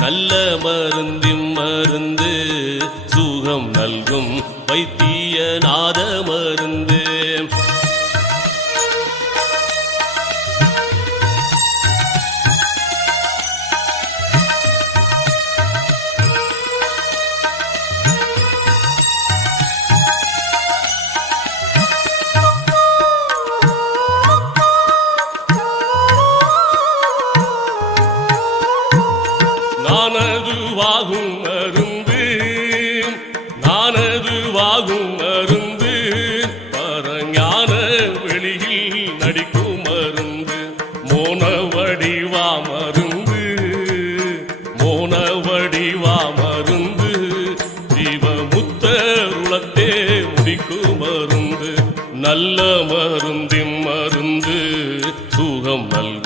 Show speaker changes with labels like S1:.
S1: நல்ல மருந்திம் மருந்து சுகம் நல்கும் வைத்திய நாத மருந்து நானது வாகும் மருந்து பரஞான வெளியில் நடிக்கும் மருந்து மோன வடிவா மருந்து மோன வடிவா மருந்து ஜீவமுத்த முடிக்கும் மருந்து நல்ல மருந்தின் மருந்து சுகம் நல்கும்